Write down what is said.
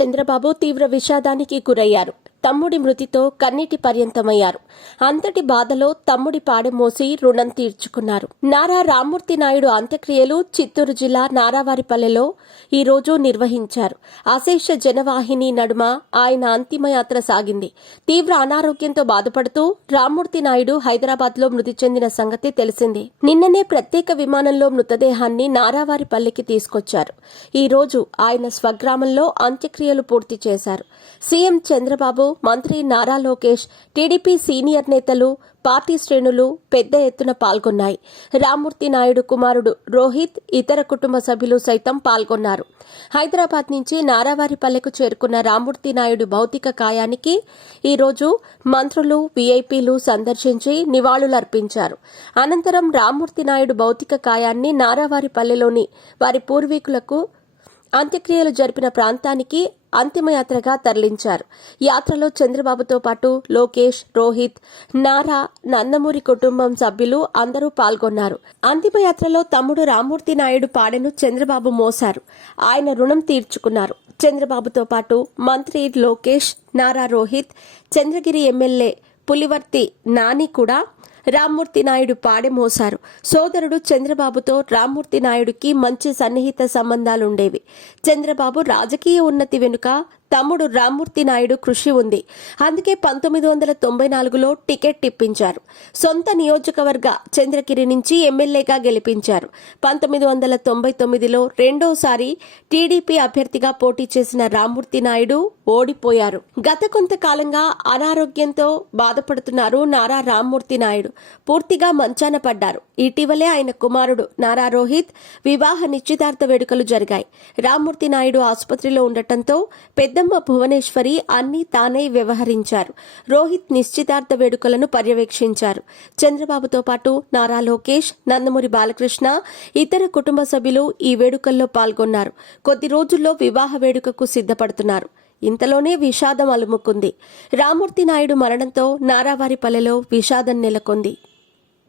చంద్రబాబు తీవ్ర విషాదానికి గురయ్యారు. తమ్ముడి మృతితో కన్నీటి పర్యంతమయ్యారు. అంతటి బాధలో తమ్ముడి పాడెమోసి రుణం తీర్చుకున్నారు. నారా రామ్మూర్తి నాయుడు అంత్యక్రియలు చిత్తూరు జిల్లా నారావారిపల్లెలో ఈ రోజు నిర్వహించారు. అశేష జనవాహిని నడుమ ఆయన అంతిమయాత్ర సాగింది. తీవ్ర అనారోగ్యంతో బాధపడుతూ రామ్మూర్తి నాయుడు హైదరాబాద్లో మృతి చెందిన సంగతి తెలిసిందే. నిన్ననే ప్రత్యేక విమానంలో మృతదేహాన్ని నారావారిపల్లెకి తీసుకొచ్చారు. ఈ రోజు ఆయన స్వగ్రామంలో అంత్యక్రియలు పూర్తి చేశారు. సీఎం చంద్రబాబు, మంత్రి నారా లోకేష్, టీడీపీ సీనియర్ నేతలు, పార్టీ శ్రేణులు పెద్ద ఎత్తున పాల్గొన్నాయి. రామ్మూర్తి నాయుడు కుమారుడు రోహిత్, ఇతర కుటుంబ సభ్యులు సైతం పాల్గొన్నారు. హైదరాబాద్ నుంచి నారావారిపల్లెకు చేరుకున్న రామ్మూర్తి నాయుడు భౌతిక కాయానికి ఈరోజు మంత్రులు, వీఐపీలు సందర్శించి నివాళులర్పించారు. అనంతరం రామ్మూర్తి నాయుడు భౌతిక కాయాన్ని నారావారిపల్లెలోని వారి పూర్వీకులకు అంత్యక్రియలు జరిపిన ప్రాంతానికి అంతిమయాత్రగా తరలించారు. యాత్రలో చంద్రబాబుతో పాటు లోకేష్, రోహిత్, నారా, నందమూరి కుటుంబం సభ్యులు అందరూ పాల్గొన్నారు. అంతిమయాత్రలో తమ్ముడు రామ్మూర్తి నాయుడు పాడెను చంద్రబాబు మోశారు. ఆయన రుణం తీర్చుకున్నారు. చంద్రబాబుతో పాటు మంత్రి లోకేష్, నారా రోహిత్, చంద్రగిరి ఎమ్మెల్యే పులివర్తి నాని కూడా రామ్మూర్తి నాయుడు పాడెమోశారు. సోదరుడు చంద్రబాబుతో రామ్మూర్తి నాయుడుకి మంచి సన్నిహిత సంబంధాలుండేవి. చంద్రబాబు రాజకీయ ఉన్నతి వెనుక తమ్ముడు రామ్మూర్తి నాయుడు కృషి ఉంది. అందుకే 1994లో టికెట్ ఇప్పించారు. సొంత నియోజకవర్గ చంద్రగిరి నుంచి ఎమ్మెల్యేగా గెలిపించారు. 1999లో రెండోసారి టీడీపీ అభ్యర్థిగా పోటీ చేసిన రామ్మూర్తి నాయుడు ఓడిపోయారు. గత కొంతకాలంగా అనారోగ్యంతో బాధపడుతున్నారు నారా రామ్మూర్తి నాయుడు. పూర్తిగా మంచాన పడ్డారు. ఇటీవలే ఆయన కుమారుడు నారా రోహిత్ వివాహ నిశ్చితార్థ వేడుకలు జరిగాయి. రామ్మూర్తి నాయుడు ఆసుపత్రిలో ఉండటంతో పెద్దమ్మ భువనేశ్వరి అన్నీ తానే వ్యవహరించారు. రోహిత్ నిశ్చితార్థ వేడుకలను పర్యవేక్షించారు. చంద్రబాబుతో పాటు నారా లోకేష్, నందమూరి బాలకృష్ణ, ఇతర కుటుంబ సభ్యులు ఈ వేడుకల్లో పాల్గొన్నారు. కొద్ది రోజుల్లో వివాహ వేడుకకు సిద్ధపడుతున్నారు. ఇంతలోనే విషాదం అలుముకుంది. రామ్మూర్తి నాయుడు మరణంతో నారావారిపల్లెలో విషాదం నెలకొంది.